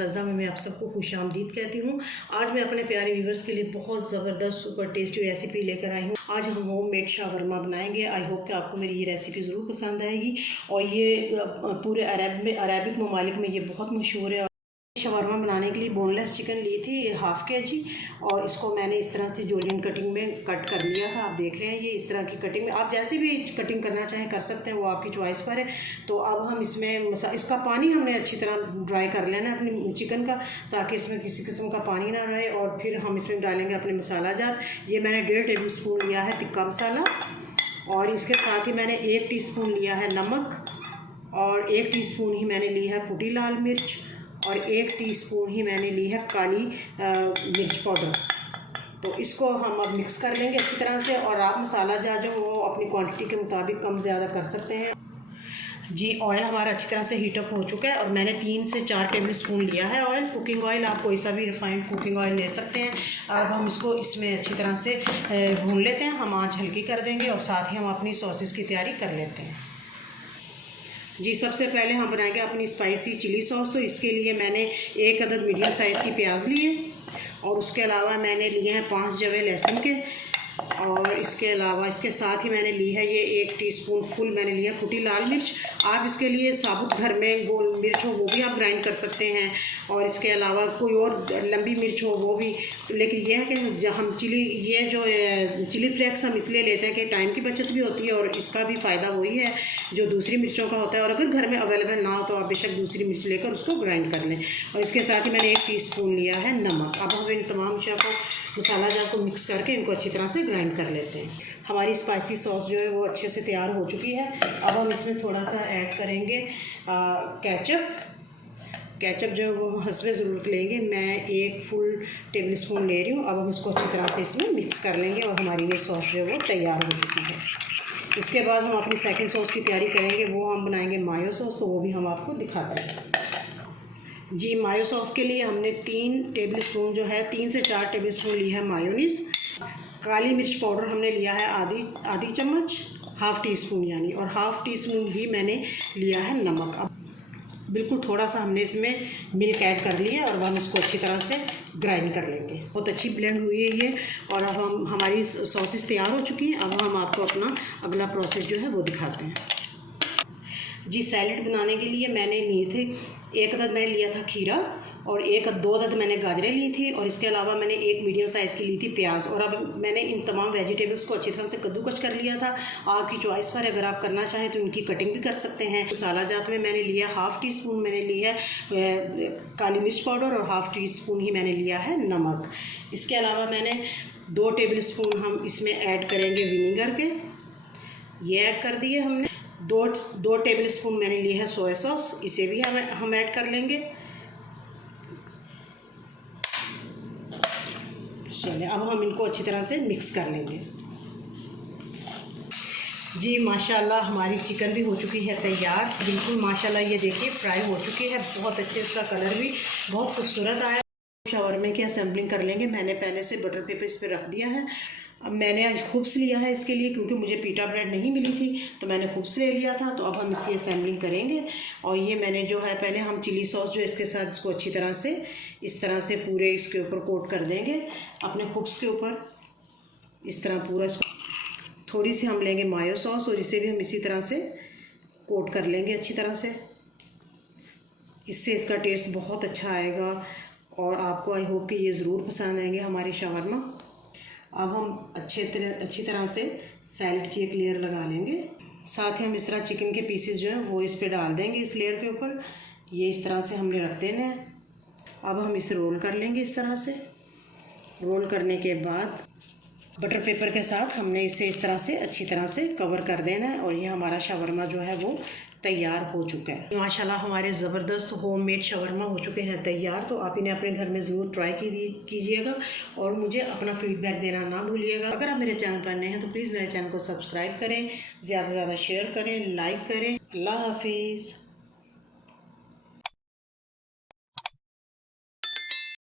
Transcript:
रज़ा में मैं आप सबको खुशामदीद कहती हूँ। आज मैं अपने प्यारे व्यूवर्स के लिए बहुत ज़बरदस्त सुपर टेस्टी रेसिपी लेकर आई हूँ। आज हम होममेड शावरमा बनाएंगे। आई होप कि आपको मेरी ये रेसिपी ज़रूर पसंद आएगी। और ये पूरे अरबिक ममालिक में ये बहुत मशहूर है। शवरमा बनाने के लिए बोनलेस चिकन ली थी 1/2 kg, और इसको मैंने इस तरह से जूलियन कटिंग में कट कर लिया था। आप देख रहे हैं ये इस तरह की कटिंग में, आप जैसे भी कटिंग करना चाहें कर सकते हैं, वो आपकी चॉइस पर है। तो अब हम इसमें इसका पानी हमने अच्छी तरह ड्राई कर लेना है अपनी चिकन का, ताकि इसमें किसी किस्म का पानी ना रहे। और फिर हम इसमें डालेंगे अपने मसाला जात। ये मैंने 1.5 टेबलस्पून लिया है टिक्का मसाला, और इसके साथ ही मैंने 1 टीस्पून लिया है नमक, और 1 टीस्पून ही मैंने ली है कुटी लाल मिर्च, और 1 टीस्पून ही मैंने ली है काली मिर्च पाउडर। तो इसको हम अब मिक्स कर लेंगे अच्छी तरह से। और आप मसाला जो वो अपनी क्वांटिटी के मुताबिक कम ज़्यादा कर सकते हैं। जी, ऑयल हमारा अच्छी तरह से हीटअप हो चुका है, और मैंने 3 से 4 टेबलस्पून लिया है ऑयल, कुकिंग ऑयल। आप कोई सा भी रिफाइंड कुकिंग ऑयल ले सकते हैं। और अब हम इसको इसमें अच्छी तरह से भून लेते हैं। हम आँच हल्की कर देंगे, और साथ ही हम अपनी सॉसेस की तैयारी कर लेते हैं। जी, सबसे पहले हम बनाएंगे अपनी स्पाइसी चिली सॉस। तो इसके लिए मैंने 1 अदद मीडियम साइज़ की प्याज ली है, और उसके अलावा मैंने लिए हैं 5 जवे लहसुन के, और इसके अलावा इसके साथ ही मैंने ली है ये 1 टीस्पून फुल मैंने लिया कुटी लाल मिर्च। आप इसके लिए साबुत घर में गोल मिर्च हो वो भी आप ग्राइंड कर सकते हैं, और इसके अलावा कोई और लंबी मिर्च हो वो भी। लेकिन यह है कि जब हम चिली फ्लेक्स हम इसलिए लेते हैं कि टाइम की बचत भी होती है, और इसका भी फ़ायदा वही है जो दूसरी मिर्चों का होता है। और अगर घर में अवेलेबल ना हो तो आप बेशक दूसरी मिर्च लेकर उसको ग्राइंड कर लें। और इसके साथ ही मैंने 1 टीस्पून लिया है नमक। अब हम इन तमाम चीज़ों को मसाला जार को मिक्स करके इनको अच्छी तरह से ग्राइंड कर लेते हैं। हमारी स्पाइसी सॉस जो है वो अच्छे से तैयार हो चुकी है। अब हम इसमें थोड़ा सा ऐड करेंगे केचप जो है वो हस्बे ज़रूरत लेंगे। मैं 1 फुल टेबलस्पून ले रही हूँ। अब हम इसको अच्छी तरह से इसमें मिक्स कर लेंगे, और हमारी ये सॉस जो है वो तैयार हो चुकी है। इसके बाद हम अपनी सेकंड सॉस की तैयारी करेंगे। वो हम बनाएंगे मायो सॉस, तो वो भी हम आपको दिखाते हैं। जी, मायो सॉस के लिए हमने 3 टेबलस्पून जो है 3 से 4 टेबलस्पून ली है मायोनीज़। काली मिर्च पाउडर हमने लिया है आधी चम्मच, 1/2 टीस्पून यानी, और 1/2 टीस्पून ही मैंने लिया है नमक। अब बिल्कुल थोड़ा सा हमने इसमें मिल्क ऐड कर लिया, और हम इसको अच्छी तरह से ग्राइंड कर लेंगे। बहुत अच्छी ब्लेंड हुई है ये, और अब हमारी सॉसेस तैयार हो चुकी हैं। अब हम आपको अपना अगला प्रोसेस जो है वो दिखाते हैं। जी, सैलेड बनाने के लिए मैंने लिए थे 1 अदद मैंने लिया था खीरा, और 2 अदद मैंने गाजरें ली थी, और इसके अलावा मैंने 1 मीडियम साइज़ की ली थी प्याज। और अब मैंने इन तमाम वेजिटेबल्स को अच्छी तरह से कद्दूकस कर लिया था। आपकी चॉइस पर अगर आप करना चाहें तो इनकी कटिंग भी कर सकते हैं। मसाला जात में मैंने लिया 1/2 टीस्पून मैंने ली है काली मिर्च पाउडर, और 1/2 टीस्पून ही मैंने लिया है नमक। इसके अलावा मैंने 2 टेबलस्पून हम इसमें ऐड करेंगे विनीगर के, ये ऐड कर दिए हमने। 2 टेबलस्पून मैंने लिए है सोया सॉस, इसे भी हम ऐड कर लेंगे। चलिए, अब हम इनको अच्छी तरह से मिक्स कर लेंगे। जी, माशाल्लाह हमारी चिकन भी हो चुकी है तैयार। बिल्कुल माशाल्लाह, ये देखिए फ्राई हो चुकी है। बहुत अच्छे, इसका कलर भी बहुत खूबसूरत आया। शावरमे की असेंबलिंग कर लेंगे। मैंने पहले से बटर पेपर इस पर रख दिया है। अब मैंने खुब्स लिया है इसके लिए, क्योंकि मुझे पीटा ब्रेड नहीं मिली थी तो मैंने खुब्स ले लिया था। तो अब हम इसकी असेंबलिंग करेंगे। और ये मैंने जो है पहले हम चिली सॉस जो इसके साथ इसको अच्छी तरह से इस तरह से पूरे इसके ऊपर कोट कर देंगे, अपने खुब्स के ऊपर इस तरह पूरा इसको। थोड़ी सी हम लेंगे मायो सॉस, और इसे भी हम इसी तरह से कोट कर लेंगे अच्छी तरह से। इससे इसका टेस्ट बहुत अच्छा आएगा, और आपको आई होप कि ये ज़रूर पसंद आएंगे हमारी शावरमा। अब हम अच्छी तरह से सैलेड की एक लेयर लगा लेंगे। साथ ही हम इस तरह चिकन के पीसेस जो हैं वो इस पे डाल देंगे इस लेयर के ऊपर। ये इस तरह से हमने रख देना है। अब हम इसे रोल कर लेंगे इस तरह से। रोल करने के बाद बटर पेपर के साथ हमने इसे इस तरह से अच्छी तरह से कवर कर देना है, और ये हमारा शावरमा जो है वो तैयार हो चुका है। माशाल्लाह हमारे ज़बरदस्त होममेड शावरमा हो चुके हैं तैयार। तो आप इन्हें अपने घर में ज़रूर ट्राई कीजिएगा, और मुझे अपना फीडबैक देना ना भूलिएगा। अगर आप मेरे चैनल पर नए हैं तो प्लीज़ मेरे चैनल को सब्सक्राइब करें, ज़्यादा से ज़्यादा शेयर करें, लाइक करें। अल्लाह हाफिज़।